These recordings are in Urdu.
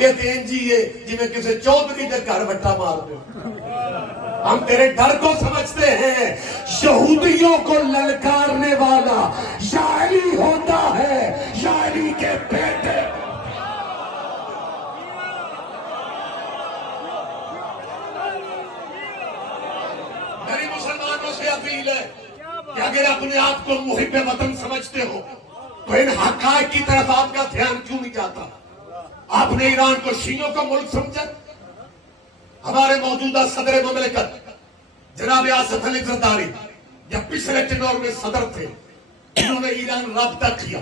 جی میں کسی چودھری دے گھر بٹا مار دوں. ہم تیرے ڈر کو سمجھتے ہیں. یہودیوں کو للکارنے والا یا علی ہوتا ہے یا علی کے بیٹے. میری مسلمانوں سے اپیل ہے کہ اگر اپنے آپ کو محب وطن سمجھتے ہو تو ان حقائق کی طرف آپ کا دھیان کیوں نہیں جاتا؟ آپ نے ایران کو شیعوں کا ملک سمجھا. ہمارے موجودہ صدر مملکت جناب آصف علی زرداری یا پچھلے ٹینور میں صدر تھے، انہوں نے ایران رابطہ کیا،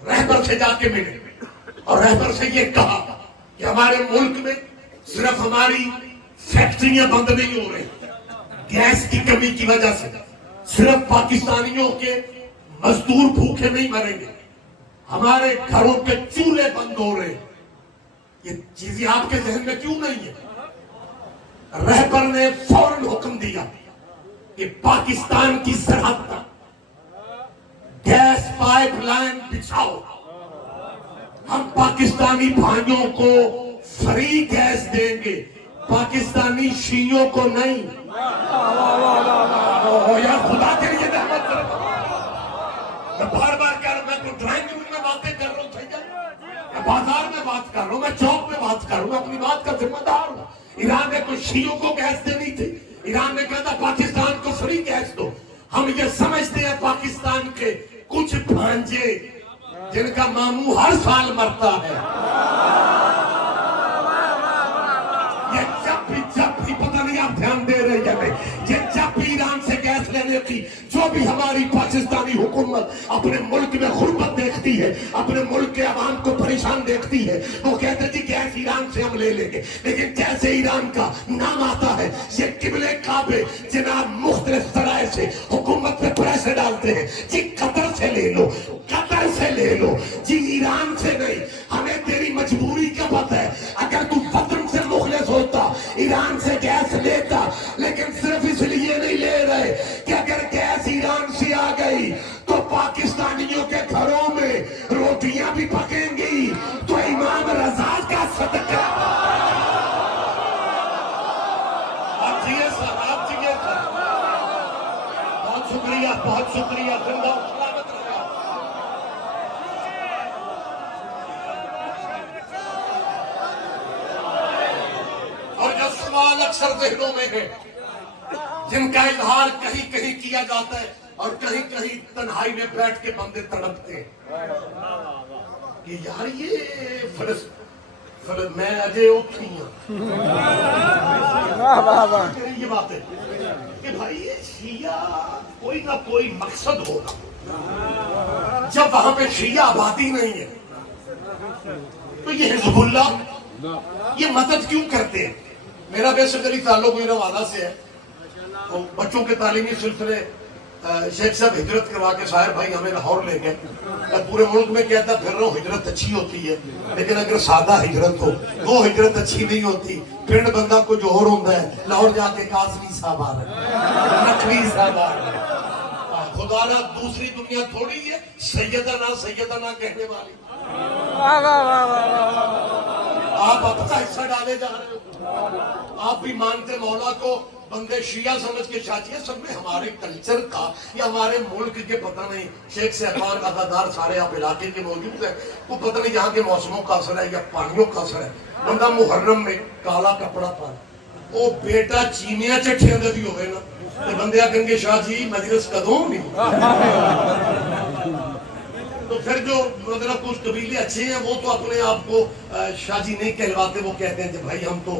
رہبر سے جا کے ملے اور رہبر سے یہ کہا کہ ہمارے ملک میں صرف ہماری فیکٹریاں بند نہیں ہو رہی گیس کی کمی کی وجہ سے، صرف پاکستانیوں کے مزدور بھوکے نہیں مریں گے، ہمارے گھروں کے چولہے بند ہو رہے. یہ چیزیں آپ کے ذہن میں کیوں نہیں ہے؟ رہبر نے فوراً حکم دیا کہ پاکستان کی سرحد تک گیس پائپ لائن بچھاؤ. ہم پاکستانی بھائیوں کو فری گیس دیں گے، پاکستانی شیعوں کو نہیں. یا خدا کے لیے رحمت کرو. میں بار بار کہہ رہا ہوں، میں کوئی ڈرائنگ روم میں باتیں کر رہا ہوں، میں بازار میں بات کر رہا ہوں، میں چوک میں بات کر رہا ہوں، میں اپنی بات کا ذمہ دار ہوں. ایران نے کوئی شیعوں کو گیس دینی تھی، ایران نے کہا تھا پاکستان کو فری گیس دو. ہم یہ سمجھتے ہیں پاکستان کے کچھ بھانجے جن کا ماموں ہر سال مرتا ہے، یہ جب بھی پتہ نہیں آپ دھیان دے رہے ہیں نہیں، یہ جب بھی ایران سے گیس لینے کی جو بھی ہماری پاکستانی حکومت اپنے ملک میں غربت دیکھتی ہے، اپنے ملک کے عوام کو پریشان دیکھتی ہے، وہ کہتے ہیں جی گیس ایران سے ہم لے لیں گے. لیکن جیسے ایران کا نام آتا ہے یہ قبلے کعبے جناب مختلف طرح سے حکومت پہ پریشر ڈالتے ہیں. جی قطر سے لے لو، قطر سے لے لو، جی ایران سے نہیں. ہمیں تیری مجبوری کا پتہ ہے. اگر تو وطن سے مخلص ہوتا ایران سے گیس لیتا، لیکن صرف اس لیے نہیں لے رہے کہ اگر گیس ایران سے آ گئی تو پاکستانیوں کے گھروں میں روٹیاں بھی پکیں گی تو امام رضا کا صدقہ. آپ جیے سر، آپ جیے سر، بہت شکریہ، بہت شکریہ. زندہ سلامت رہے. اور جو سوال اکثر ذہنوں میں ہے، جن کا اظہار کہیں کہیں کیا جاتا ہے اور کہیں کہیں تنہائی میں بیٹھ کے بندے تڑپتے ہیں کہ یار یہ میں اجے اٹھی ہوں یہ بات ہے کہ بھائی یہ شیعہ کوئی نہ کوئی مقصد ہوگا. جب وہاں پہ شیعہ آبادی نہیں ہے تو یہ حزب اللہ یہ مدد کیوں کرتے ہیں؟ میرا بیسیکلی تعلق میرا والا سے ہے. بچوں کے تعلیمی سلسلے شیخ صاحب ہجرت کروا کے صاحب بھائی ہمیں لاہور لے گئے. پورے ملک میں کہتا پھر رہا ہوں ہجرت اچھی ہوتی ہے، لیکن اگر سادہ ہجرت ہو وہ ہجرت اچھی نہیں ہوتی. پنڈ بندہ کو جوہر ہوتا ہے، لاہور جا کے قاسمی صاحب آ رہے ہیں، نقوی صاحب آ رہے ہیں. خدا نہ دوسری دنیا تھوڑی ہے سیدنا سیدنا کہنے والی. آپ اپنا حصہ ڈالے جا رہے ہو. آپ بھی مانتے مولا کو، بندے شیعہ سمجھ کے چاہیے. سب میں ہمارے کلچر کا یا ہمارے ملک کے پتہ نہیں شیخ صاحبان عزادار سارے آپ علاقے کے موجود ہیں، وہ پتہ نہیں یہاں کے موسموں کا اثر ہے یا پانیوں کا اثر ہے. بندہ محرم میں کالا کپڑا پہن وہ بیٹا چینیاں چٹھیاں دے بھی ہوئے نا تو بندے آکھیں گے شاہ جی مجلس کدوں نہیں. تو پھر جو مطلب کچھ قبیلے اچھے ہیں وہ تو اپنے آپ کو شاہ جی نہیں کہلواتے، وہ کہتے ہیں کہ بھائی ہم تو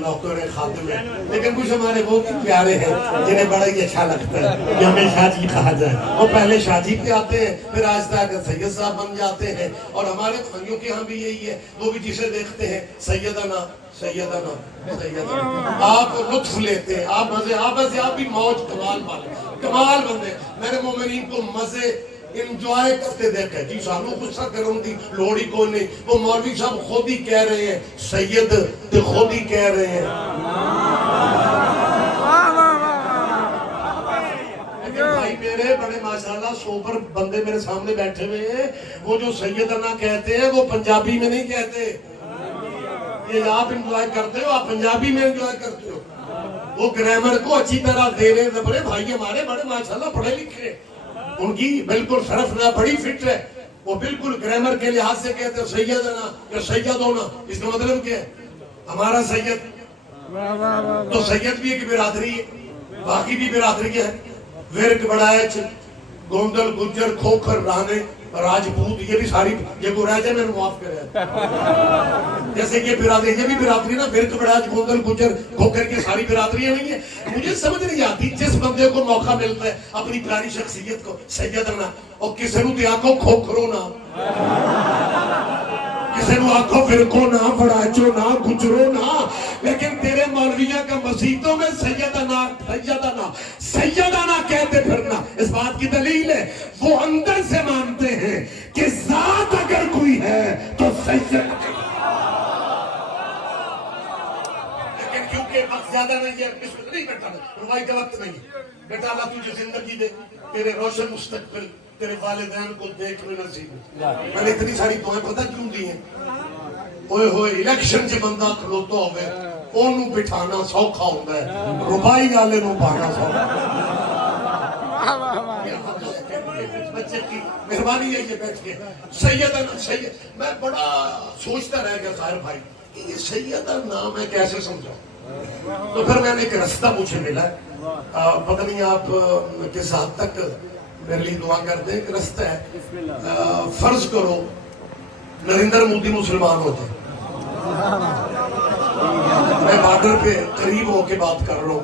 نوکر خادم ہیں. لیکن کچھ ہمارے وہ بھی پیارے ہیں جنہیں بڑا ہی اچھا لگتا ہے کہ ہمیں شاہ جی کہا جائے. وہ پہلے شاہ جی پہ آتے ہیں، پھر آہستہ آہستہ سید صاحب بن جاتے ہیں. اور ہمارے بھائیوں کے ہاں بھی یہی ہے، وہ بھی جسے دیکھتے ہیں سیدنا سیدنا سیدنا. آپ لطف لیتے ہیں، آپ مزے، آپ بھی موج کمال والے کمال بندے. میں نے مومنین کو مزے انجوائے کرتے دیکھا. جی سانو غصہ کروں دی لوڑی کوئی نہیں. وہ مولوی صاحب خود ہی کہہ رہے ہیں سید تے خود ہی کہہ رہے ہیں. لیکن بھائی میرے بڑے ماشاءاللہ سوبر بندے میرے سامنے بیٹھے ہوئے ہیں. وہ جو سیدنا کہتے ہیں وہ پنجابی میں نہیں کہتے، یہ آپ انجوائے کرتے ہو, آپ پنجابی میں انجوائے کرتے ہو. وہ گرامر کو اچھی طرح دے رہے ہیں. بڑے بھائی ہمارے بڑے ماشاءاللہ پڑھے لکھے, ان کی بالکل سرفراہ بڑی فٹ ہے. وہ بالکل گرامر کے لحاظ سے کہتے ہیں سیدنا یا سیدونا. اس کا مطلب کیا ہے؟ ہمارا سید. تو سید بھی ایک برادری ہے, باقی بھی برادری ہے. ورک بڑائچ, گوندل, گجر, کھوکھر, رانے, راجپوت, یہ بھی ساری, یہ کو راجہ میں معاف کرے. جیسے کہ برادری, یہ بھی برادری نا, ورک بڑائچ, گوندل, گجر, کھوکھر کی ساری برادریاں نہیں ہیں. مجھے سمجھ نہیں آتی جس بندے کو موقع ملتا ہے اپنی پیاری شخصیت کو سیدنا, اور کسی نو دیا کو کھوکھرو نہ, کسی نو آنکھوں فرقو نہ, بڑاچو نہ, گجرو نہ. لیکن تیرے مولویہ کا مسیحوں میں سیدنا سیدنا سیدنا کہتے پھرنا, اس بات کی دلیل ہے وہ اندر سے مانتے ہیں کہ ذات اگر کوئی ہے تو سید. لیکن کیونکہ وقت زیادہ نہیں ہے, اس وقت نہیں بیٹھا, روائی کا وقت نہیں. بیٹا اللہ تجھے زندگی دے, تیرے روشن مستقبل, تیرے والدین کو دیکھ میں نصیب. میں نے اتنی ساری دعائیں پتہ کیوں دی ہیں؟ ہوئے ہوئے الیکشن جو بندہ کھلوتا ہوئے اونوں بٹھانا سوکھا ہوتا ہے, ربائی والے نو پانا سوکھا. بچے کی مہربانی ہے یہ بیٹھ کے سیدنا سید. میں بڑا سوچتا رہ گیا ظاہر بھائی کہ یہ سیدہ نام ہے کیسے سمجھاؤں. تو پھر میں نے ایک رستہ مجھے ملا, پتہ نہیں آپ کس حد تک میرے لیے دعا کر دیں. ایک رستہ ہے, فرض کرو نریندر مودی مسلمان ہوتے, میں بارڈر پہ قریب ہو کے بات کر رہا ہوں,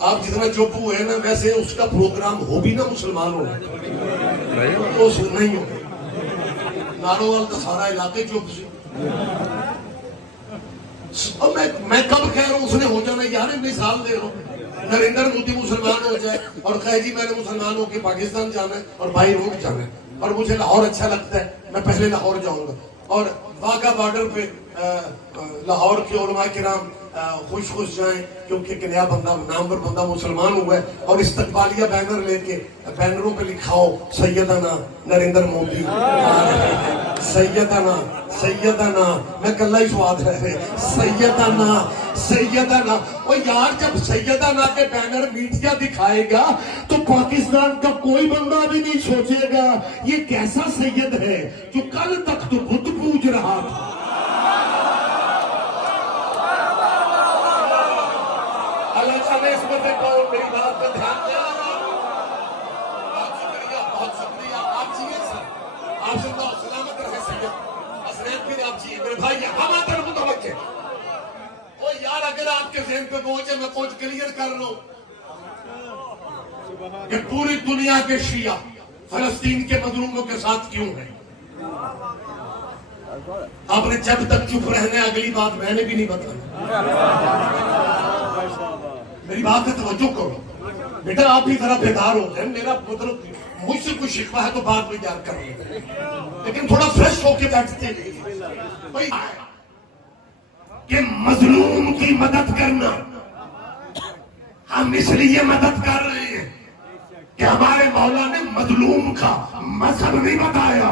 آپ جتنا چپ ہوئے نا ویسے اس کا پروگرام ہو بھی نا مسلمان ہو تو نہیں ہو. ناروال کا سارا علاقے چپ سی. میں کب کہہ رہا ہوں اس نے ہو جانا, یار مثال دے رہا ہوں. نریندر مودی مسلمان ہو جائے اور کہے جی میں نے مسلمان ہو کے پاکستان جانا ہے اور بائی روڈ جانا ہے, اور مجھے لاہور اچھا لگتا ہے, میں پہلے لاہور جاؤں گا. اور واگا بارڈر پہ لاہور کے علماء کرام خوش خوش جائیں کیونکہ ایک نیا بندہ, نامور بندہ مسلمان ہوا ہے, اور استقبالیہ بینر لے کے بینروں پہ لکھا ہو سیدنا نریندر مودی سیدنا سیدنا. میں کل ہی سواد رہے سیدنا سیدنا. اور یار جب سیدنا کے بینر میڈیا دکھائے گا تو پاکستان کا کوئی بندہ بھی نہیں سوچے گا یہ کیسا سید ہے جو کل تک تو بت پوج رہا تھا. اللہ تعالیٰ اس پر میری بات کا دھیان دے. بہت شکریہ, بہت شکریہ. آپ چاہیے سر, آپ سے تو سلامت رہے سید. اسرائیل کے لیے آپ چاہیے میرے بھائی, ہم آتے ہیں متوقع. او یار اگر آپ کے ذہن پہ پہنچے میں کچھ کلیئر کر لوں کہ پوری دنیا کے شیعہ فلسطین کے مظلوموں کے ساتھ کیوں ہیں. آپ نے جب تک چپ رہنے, اگلی بات میں نے بھی نہیں بتانا. میری بات کا توجہ کرو بیٹا, آپ بھی ذرا بیدار ہو جائیں. میرا مطلب مجھ سے کوئی شکوہ ہے تو بات میں یاد کر لیں, لیکن تھوڑا فریش ہو کے بیٹھتے ہیں کہ مظلوم کی مدد کرنا. ہم اس لیے مدد کر رہے ہیں کہ ہمارے مولا نے مظلوم کا مذہب نہیں بتایا.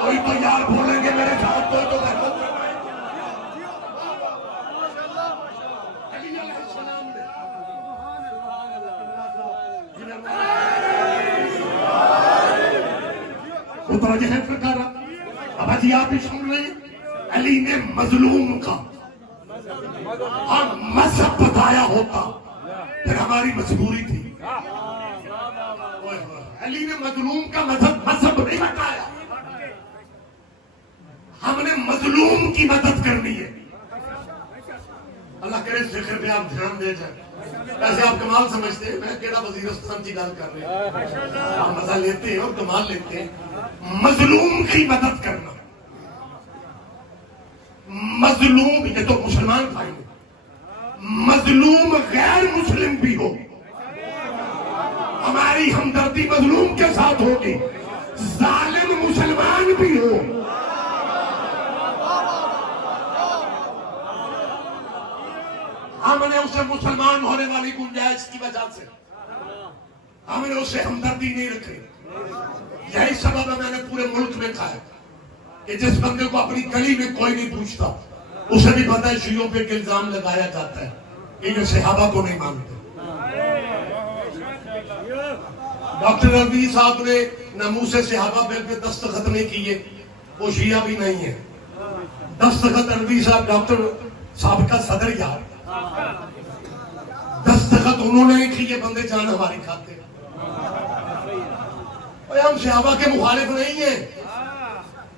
کوئی تو یار بولیں گے میرے ساتھ, کوئی تو محبت متوجہ ہے فکر. اب جی آپ بھی سن رہے ہیں, علی نے مظلوم کا مذہب بتایا ہوتا پھر ہماری مجبوری تھی. علی نے مظلوم کا مذہب نہیں بتایا, ہم نے مظلوم کی مدد کرنی ہے. اللہ کرے ذکر پہ آپ دھیان دے جائیں. ایسے آپ کمال سمجھتے ہیں, میں کیڑا وزیرستان کی گال کر رہے ہیں, آپ مزہ لیتے ہیں اور کمال لیتے ہیں. مظلوم کی مدد کرنا, مظلوم یہ تو مسلمان بھائی ہیں, مظلوم غیر مسلم بھی ہو, ہماری ہمدردی مظلوم کے ساتھ ہوگی. ظالم مسلمان بھی ہو, ہم نے اسے مسلمان ہونے والی گنجائش کی وجہ سے ہم نے اسے ہمدردی نہیں رکھی. یہی سبب ہے میں نے پورے ملک میں کہا ہے کہ جس بندے کو اپنی گلی میں کوئی نہیں پوچھتا اسے بھی پتہ ہے شیعوں پہ الزام لگایا جاتا ہے کہ یہ صحابہ کو نہیں مانتے. ڈاکٹر رضوی صاحب نے ناموس صحابہ بل پہ دستخط نہیں کیے، وہ شیعہ بھی نہیں ہے. دستخط رضوی صاحب ڈاکٹر صاحب کا صدر یار، دستخط انہوں نے نہیں کیے، بندے جان ہماری کھاتے. اور ہم صحابہ کے مخالف نہیں ہیں،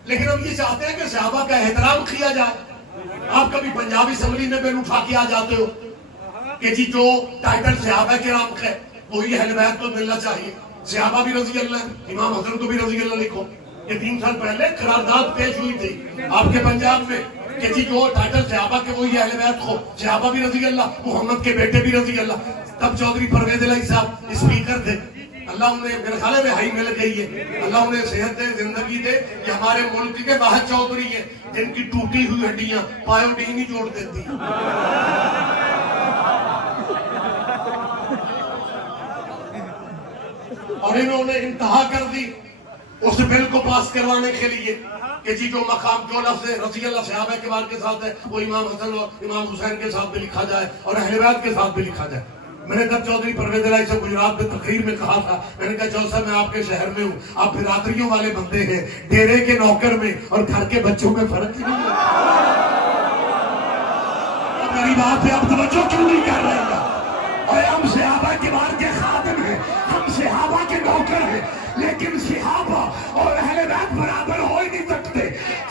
لیکن ہم یہ چاہتے ہیں کہ صحابہ کا احترام کیا جائے. آپ کبھی پنجاب اسمبلی میں بل اٹھا کے آ جاتے ہو کہ جی جو ٹائٹل صحابہ کرام کا ہے وہی اہل بیت کو ملنا چاہیے. صحابہ بھی رضی اللہ، امام حسن کو بھی رضی اللہ لکھو. یہ 3 سال پہلے قرارداد پیش ہوئی تھی آپ کے پنجاب میں کہ جی جو ٹائٹل صحابہ کے وہی اہل بیت کو، صحابہ بھی رضی اللہ، محمد کے بیٹے بھی رضی اللہ. تب چودھری پرویز الہی صاحب اسپیکر تھے. اللہ انہیں میرے خیال میں ہائی مل گئی ہے، اللہ انہیں صحت دے، زندگی دے. کہ ہمارے ملک کے واحد چودھری ہیں جن کی ٹوٹی ہوئی ہڈیاں پایوڈین ہی جوڑ دیتی ہیں. اور انہوں نے انتہا کر دی اس بل کو پاس کروانے کے لیے کہ جی جو مقام جو لفظ رضی اللہ صحابہ کے بار کے ساتھ ہے وہ امام حسن اور امام حسین کے ساتھ بھی لکھا جائے اور اہل بیت کے ساتھ بھی لکھا جائے. میں نے تب چودھری پرویز الہی سے گجرات میں تقریر میں کہا تھا، میں نے کہا چودھری صاحب میں آپ کے شہر میں ہوں، آپ برادریوں والے بندے ہیں، ڈیرے کے نوکر میں اور گھر کے بچوں میں فرق ہی نہیں ہے. میری بات پہ آپ توجہ کیوں نہیں کر رہے ہیں؟ اور ہم صحابہ کے بار کے خادم ہیں، ہم صحابہ کے نوکر ہیں، لیکن صحابہ اور اہل بیت برابر ہو ہی نہیں سکتے.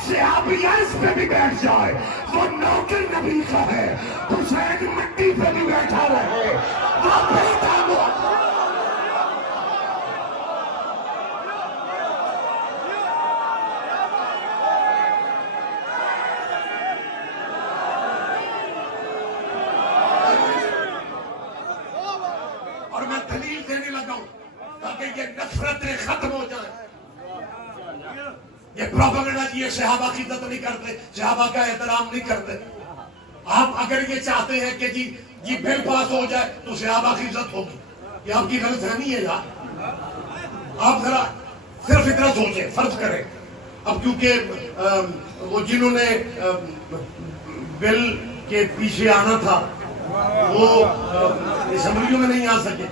صحابیہ اس پہ بھی بیٹھ جائے، وہ نوکر نبی کا ہے. حسین مٹی پہ بھی بیٹھا رہے، وہ بیٹا وہ. اور میں دلیل دینے لگا ہوں تاکہ یہ نفرتیں ختم ہو جائیں. یہ پروپیگنڈا کہ یہ صحابہ کی عزت نہیں کرتے، صحابہ کا احترام نہیں کرتے. آپ اگر یہ چاہتے ہیں کہ جی بل پاس ہو جائے تو صحابہ کی عزت ہوگی، یہ آپ کی غلط فہمی ہے یار. آپ ذرا صرف اتنا سوچیں، فرض کریں اب کیونکہ وہ جنہوں نے بل کے پیچھے آنا تھا وہ اسمبلیوں میں نہیں آ سکے،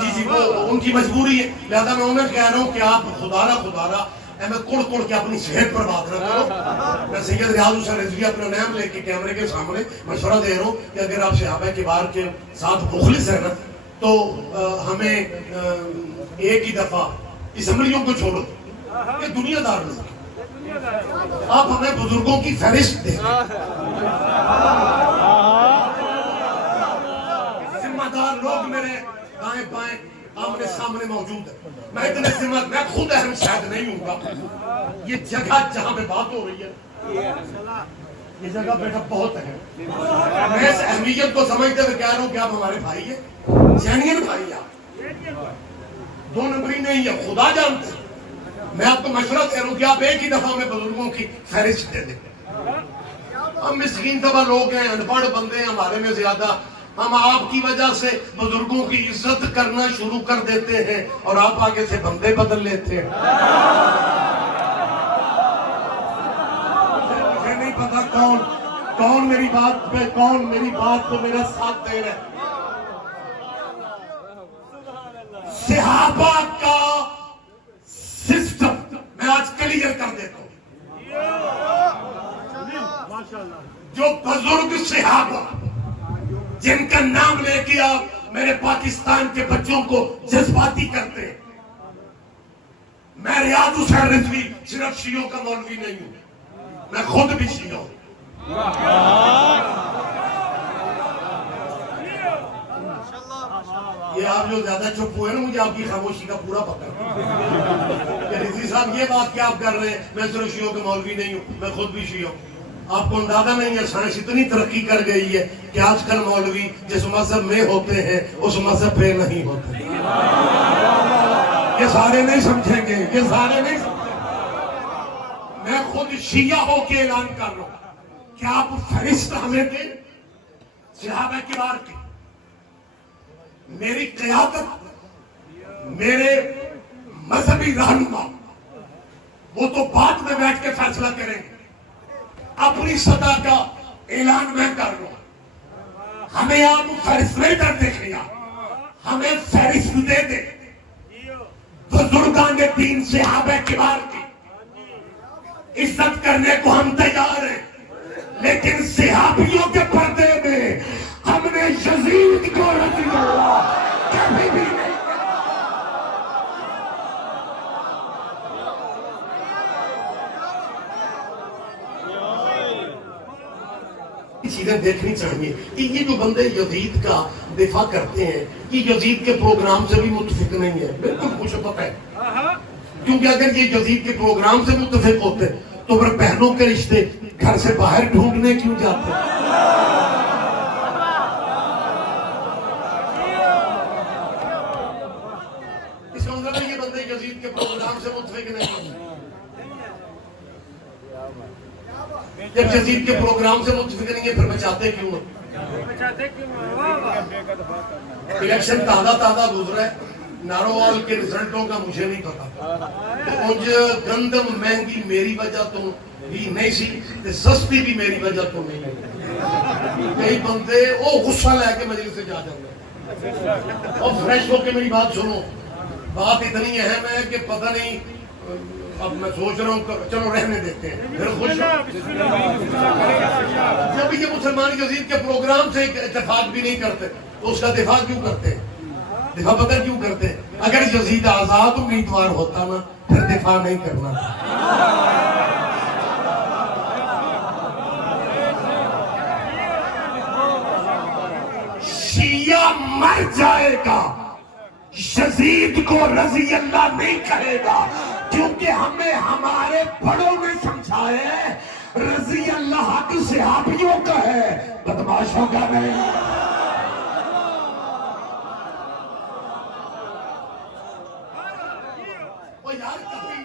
جی وہ ان کی مجبوری ہے. لہذا میں انہیں کہہ رہا ہوں کہ آپ خدا میں کڑ کڑ کے اپنی صحت پر بات نہ کرو. میں سید ریاض حسین رضوی اپنا نام لے کے کیمرے کے سامنے مشورہ دے رہا ہوں کہ اگر آپ صحابہ کبار کے ساتھ مخلص ہیں نا تو ہمیں ایک ہی دفعہ اسمبلیوں کو چھوڑو. یہ دنیا دار لوگ، آپ ہمیں بزرگوں کی فہرست دیں. ذمہ دار لوگ میرے دائیں بائیں آمنے سامنے موجود ہے. میں اتنے ذمہ، میں خود اہم شاید نہیں ہوں گا. یہ جگہ جہاں پہ بات ہو رہی ہے یہ جگہ بیٹا بہت ہے. میں اس اہمیت کو سمجھتے ہوئے کہہ رہا ہوں کہ آپ ہمارے بھائی ہیں، جینین بھائی. آپ 2 نمبری نہیں ہے، خدا جانتے. میں آپ کو مشورہ دے رہا ہوں کہ آپ ایک ہی دفعہ میں بزرگوں کی فہرست دے دیں. ہم مسکین طبع لوگ ہیں، ان پڑھ بندے ہیں ہمارے میں زیادہ. ہم آپ کی وجہ سے بزرگوں کی عزت کرنا شروع کر دیتے ہیں اور آپ آگے سے بندے بدل لیتے ہیں. مجھے نہیں پتا کون میری بات پہ میرا ساتھ دے رہا ہے. صحابہ کا سسٹم میں آج کلیئر کر دیتا ہوں. جو بزرگ صحابہ جن کا نام لے کے آپ میرے پاکستان کے بچوں کو جذباتی کرتے ہیں، میں ریاض حسین رضوی صرف شیعوں کا مولوی نہیں ہوں، میں خود بھی شیعہ ہوں. یہ آپ جو زیادہ چپ ہوئے نا، مجھے آپ کی خاموشی کا پورا پتہ ہے. رضوی صاحب یہ بات کیا آپ کر رہے ہیں، میں صرف شیعوں کا مولوی نہیں ہوں، میں خود بھی شیعہ ہوں. آپ کو اندازہ نہیں ہے، سائنس اتنی ترقی کر گئی ہے کہ آج کل مولوی جس مذہب میں ہوتے ہیں اس مذہب پہ نہیں ہوتے. یہ سارے نہیں سمجھیں گے، یہ سارے نہیں سمجھیں گے. میں خود شیعہ ہو کے اعلان کر رہا ہوں کہ آپ فہرست ہمیں دیں صحابہ کرام کی. میری قیادت، میرے مذہبی رہنما وہ تو بعد میں بیٹھ کے فیصلہ کریں گے. اپنی سطح کا اعلان میں کر رہا ہوں. ہمیں آپ فہرست نہیں کر دکھیا, ہمیں فہرست دے دے بزرگان دین صحابہ کبار کی عزت کرنے کو ہم تیار ہیں, لیکن صحابیوں کے پردے میں ہم نے یزید کو رضی اللہ کبھی بھی نہیں. چیزیں دیکھنی چاہیے کہ یہ جو بندے یزید کا دفاع کرتے ہیں یہ یزید کے پروگرام سے بھی متفق نہیں ہے. بالکل مجھے پتہ ہے, کیونکہ اگر یہ یزید کے پروگرام سے متفق ہوتے تو پھر بہنوں کے رشتے گھر سے باہر ڈھونڈنے کیوں جاتے؟ اس کا مطلب ہے یہ بندے یزید کے پروگرام سے متفق نہیں. جب یزید کے پروگرام سے متفق نہیں ہے پھر بچاتے کیوں ہیں؟ الیکشن تازہ گزرا ہے, نارووال کے رزلٹوں کا مجھے نہیں پتا. مجھے گندم مہنگی میری وجہ تو بھی نہیں سی, سستی بھی میری وجہ تو نہیں. کئی بندے وہ غصہ لے کے مجلس سے جا جاتے. اور فریش ہو کے میری بات سنو, بات اتنی اہم ہے کہ پتہ نہیں, اب میں سوچ رہا ہوں چلو رہنے دیتے ہیں. پھر خوش جب یہ مسلمان یزید کے پروگرام سے اتفاق بھی نہیں کرتے تو اس کا دفاع کیوں کرتے ہیں؟ دفاع پتہ کیوں کرتے ہیں؟ اگر یزید آزاد امیدوار ہوتا نا پھر دفاع نہیں کرنا. شیعہ مر جائے گا, یزید کو رضی اللہ نہیں کہے گا, کیونکہ ہمیں ہمارے بڑوں نے سمجھایا ہے رضی اللہ حق صحابیوں کا ہے, بدماشوں کا نہیں. وہ یار کبھی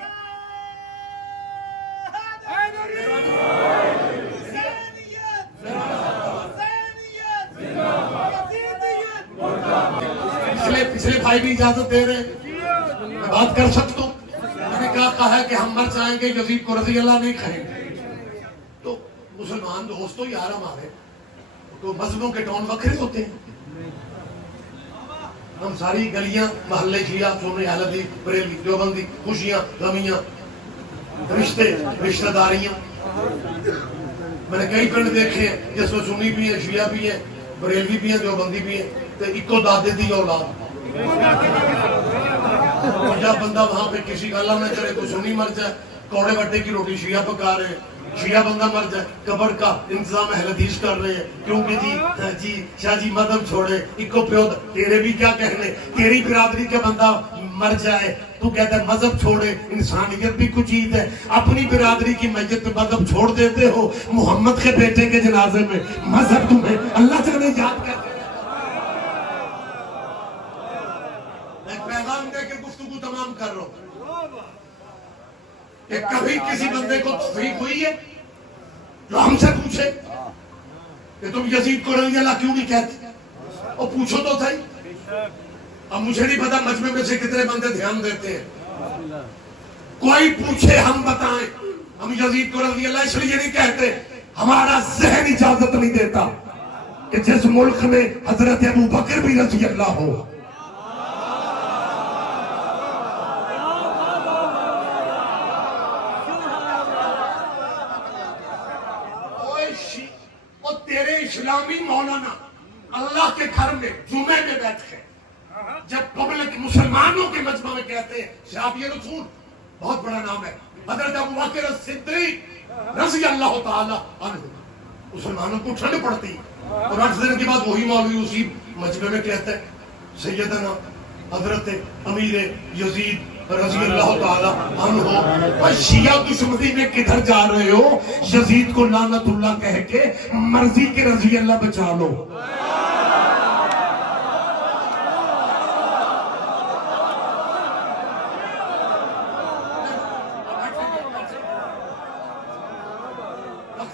پچھلے بھائی بھی اجازت دے رہے ہیں, میں بات کر سکتا ہوں. میں نے کہا ہے کہ ہم مر جائیں گے یزید کو رضی اللہ نہیں کہیں گے. تو مسلمان دوستو یار ہمارے تو مذہبوں کے ٹون وکھرے ہوتے ہیں. ہم ساری گلیاں محلے شیعہ سنی اہل حدیث بریلوی دیوبندی خوشیاں غمیاں رشتہ داریاں, میں نے کئی پنڈ دیکھے ہیں جس میں سنی بھی ہیں شیعہ بھی ہیں بریلوی بھی ہیں دیوبندی بھی ہیں, تو ایکو دادے دی اولاد. جب بندہ وہاں پہ کسی کا اللہ نہ کرے تو سنی مر جائے, کوڑے وٹے کی روٹی شیعہ پکا رہے ہیں, شیعہ بندہ مر جائے قبر کا انتظام اہل حدیث کر رہے ہیں, کیونکہ جی شاہ جی مذہب چھوڑے ایکو پیو. تیرے بھی کیا کہنے, تیری برادری کا بندہ مر جائے تو کہتا ہے مذہب چھوڑے, انسانیت بھی کچھ چیز ہے. اپنی برادری کی میت پہ مذہب چھوڑ دیتے ہو, محمد کے بیٹے کے جنازے میں مذہب تمہیں اللہ جانے یاد کرتے. پیغام دے کے گفتگو تمام کر رہا ہوں کہ کبھی کسی بندے کو توفیق ہوئی ہے جو ہم سے پوچھے کہ تم یزید کو رضی اللہ کیوں نہیں کہتے, اور پوچھو تو صحیح. اب مجھے نہیں پتا مجمع میں سے کتنے بندے دھیان دیتے ہیں, کوئی پوچھے ہم بتائیں. ہم یزید کو رضی اللہ اس لیے نہیں کہتے, ہمارا ذہن اجازت نہیں دیتا کہ جس ملک میں حضرت ابو بکر بھی رضی اللہ ہو. اسلامی مولانا اللہ کے گھر میں جمعے میں بیٹھ کے جب پبلک مسلمانوں کے مجمع میں کہتے ہیں صحابی رسول بہت بڑا نام ہے حضرت ابو بکر الصدیق رضی اللہ تعالی عنہ, مسلمانوں کو ٹھنڈ پڑتی. اور 8 دن کے بعد وہی مولوی اسی مجمع میں کہتا ہے سیدنا حضرت امیر یزید رضی اللہ تعالی عنہ. اور شیعہ دشمنی میں کدھر جا رہے ہو؟ یزید کو لعنت اللہ کہہ کے مرضی کے رضی اللہ بچا لو.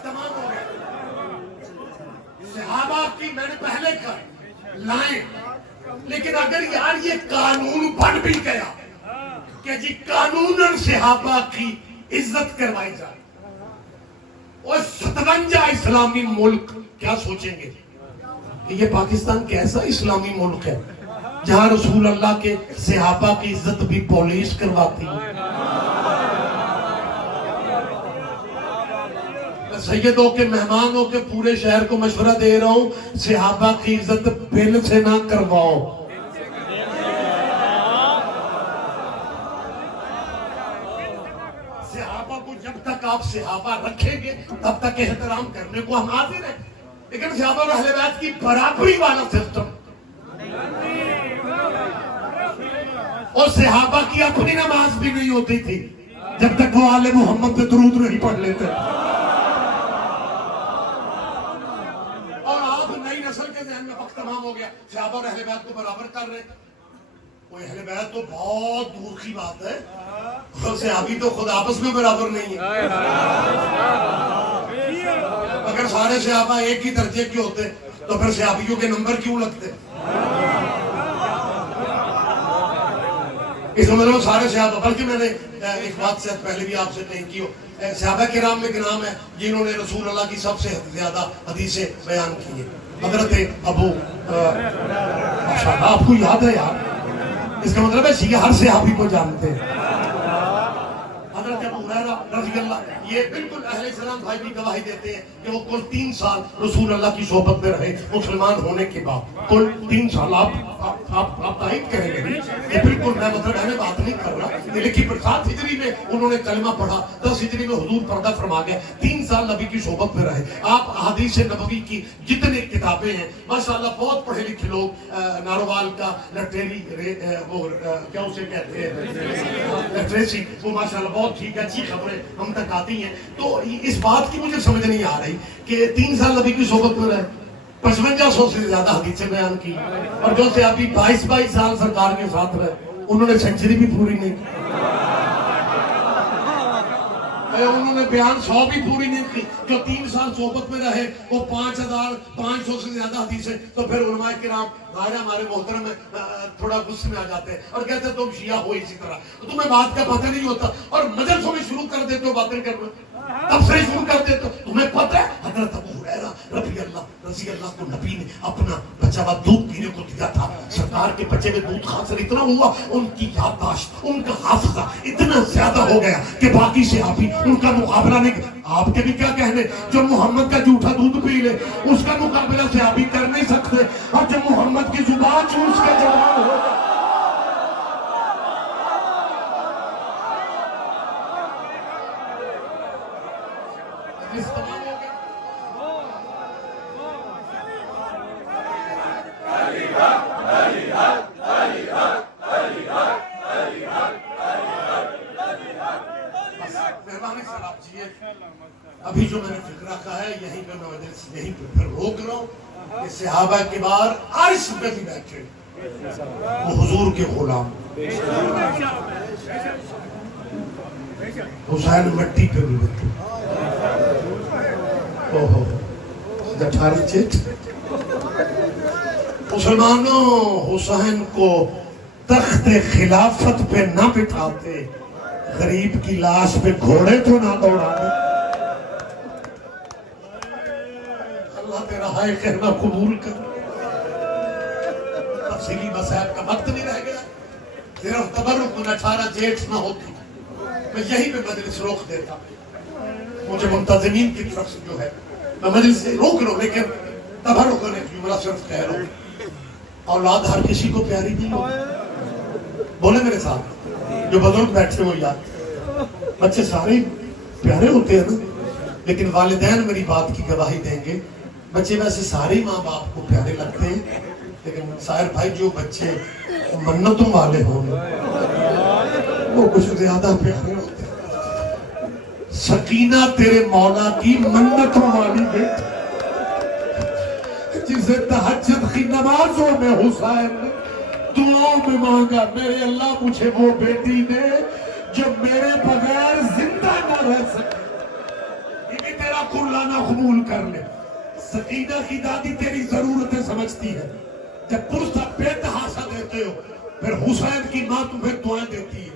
تمام ہو گیا. صحابہ کی میں نے پہلے کہا لائیں, لیکن اگر یار یہ قانون بن بھی گیا کہ جی قانوناً صحابہ کی عزت کروائی جائے. اور 57 اسلامی ملک کیا سوچیں گے کہ یہ پاکستان کیسا اسلامی ملک ہے جہاں رسول اللہ کے صحابہ کی عزت بھی پولیس کرواتی ہے. میں سیدوں کے مہمانوں کے پورے شہر کو مشورہ دے رہا ہوں, صحابہ کی عزت بل سے نہ کرواؤ. صحابہ کو جب تک آپ صحابہ رکھیں گے تب تک احترام کرنے کو ہم حاضر ہیں, لیکن صحابہ اور اہل بیت کی برابری والا سسٹم اور صحابہ کی اپنی نماز بھی نہیں ہوتی تھی جب تک وہ آل محمد پہ درود نہیں پڑھ لیتے. اور آپ نئی نسل کے ذہن میں وقت تمام ہو گیا, صحابہ اور اہل بیت کو برابر کر رہے. وہ اہل بیت تو بہت دور کی بات ہے, اور صحابی تو خود آپس میں برابر نہیں ہے. اگر سارے صحابہ ایک ہی درجے کے ہوتے تو پھر صحابیوں کے نمبر کیوں لگتے؟ اس مطلب سارے صحابہ, بلکہ میں نے ایک بات سے پہلے بھی آپ سے کہیں کی ہو, صحابہ کرام میں نام ہے جنہوں نے رسول اللہ کی سب سے زیادہ حدیثیں بیان کی ہیں. حضرت ابو آپ کو یاد ہے یار, اس کا مطلب ہے ہر صحابی کو جانتے ہیں. حضرت ابو ہریرہ رضی اللہ, یہ بالکل اہل اسلام بھائی بھی گواہی دیتے ہیں کہ وہ کل 3 سال رسول اللہ کی صحبت میں رہے مسلمان ہونے کے بعد. کل 3 سال. آپ تائید کریں گے یہ بالکل میں مطلب بات نہیں کر رہا, لیکن 7 ہجری میں انہوں نے کلمہ پڑھا, 10 ہجری میں حضور پردہ فرما گئے, 3 سال نبی کی صحبت میں رہے. آپ احادیث نبوی کی جتنے کتابیں ہیں ماشاءاللہ بہت پڑھے لکھے لوگ, ناروال کا لٹریری وہ کیا اسے کہتے ہیں لٹریسی, وہ ماشاءاللہ بہت ٹھیک ہے, اچھی خبریں ہم تک آتی ہیں. تو اس بات کی مجھے سمجھ نہیں آ رہی کہ 3 سال نبی کی صحبت میں رہے, 5500 سے زیادہ حدیثیں بیان کی, اور جو سے ابھی 22 سال سرکار کے ساتھ رہے انہوں نے سینچری بھی پوری نہیں کی, انہوں نے بیان 100 بھی پوری نہیں کی. جو 3 سال صحبت میں رہے وہ 5500 سے زیادہ حدیثیں. تو پھر علماء کرام ہمارے محترم تھوڑا غصے میں آ جاتے ہیں اور کہتے ہیں تم شیعہ ہو اسی طرح, تو تمہیں بات کا پتہ نہیں ہوتا اور مجلسوں میں شروع کر دیتے ہو باتیں کرنا, تب سے شروع کر دیتے ہو. تمہیں پتہ ہے حضرت ابو ہریرہ رضی اللہ کو نبی نے اپنا بچہ ہوا دودھ پینے کو دیا تھا, سرکار کے بچے میں دودھ خاصر اتنا ہوا, ان کی یادداشت, ان کا حافظہ اتنا زیادہ ہو گیا کہ باقی صحابی ان کا مقابلہ نہیں. آپ کے بھی کیا کہنے, جو محمد کا جھوٹا دودھ پی لے اس کا مقابلہ صحابی کر نہیں سکتے, اور جو محمد کی زبان چوس کا جوان ہو ابھی جو میں نے فکر رکھا ہے یہیں پہ میں یہیں پہ پھر روک رہا ہوں کہ صحابہ کے بعد عرش پہ بھی بیٹھے وہ حضور کے غلام, حسین مٹی پہ بھی بیٹھے. مسلمانوں, حسین کو تخت خلافت پہ نہ بٹھاتے, غریب کی لاش پہ گھوڑے تو نہ دوڑاتے. اللہ تیرا ہائے کہنا قبول کر. تفصیلی مسائل کا وقت نہیں رہ گیا, صرف تبرک 18 جیٹھ نہ ہوتی میں یہی پہ مجلس روک دیتا. مجھے منتظمین کی طرف سے جو ہے میں مجلس سے روک لوں, لیکن تبرک کرنے کی جملہ صرف کہہ رہا ہوں. اولاد ہر کسی کو پیاری نہیں ہوتی, بولے میرے ساتھ جو بزرگ بیٹھے ہو یاد, بچے سارے پیارے ہوتے ہیں نا, لیکن والدین میری بات کی گواہی دیں گے, بچے ویسے سارے ماں باپ کو پیارے لگتے ہیں, لیکن سائر بھائی جو بچے منتوں والے ہوں وہ کچھ زیادہ پیارے ہوتے ہیں. سکینہ تیرے مولا کی منتوں والی بیٹی جسے تہجد کی نمازوں میں حسین دعاؤں میں مانگا, میرے اللہ مجھے وہ بیٹی دے جو میرے بغیر زندہ نہ رہ سکے, یہ بھی تیرا قرلانہ قبول کر لے. سکینہ کی دادی تیری ضرورتیں سمجھتی ہے, جب پرسہ بے تحاشا دیتے ہو پھر حسین کی ماں تمہیں دعائیں دیتی ہے.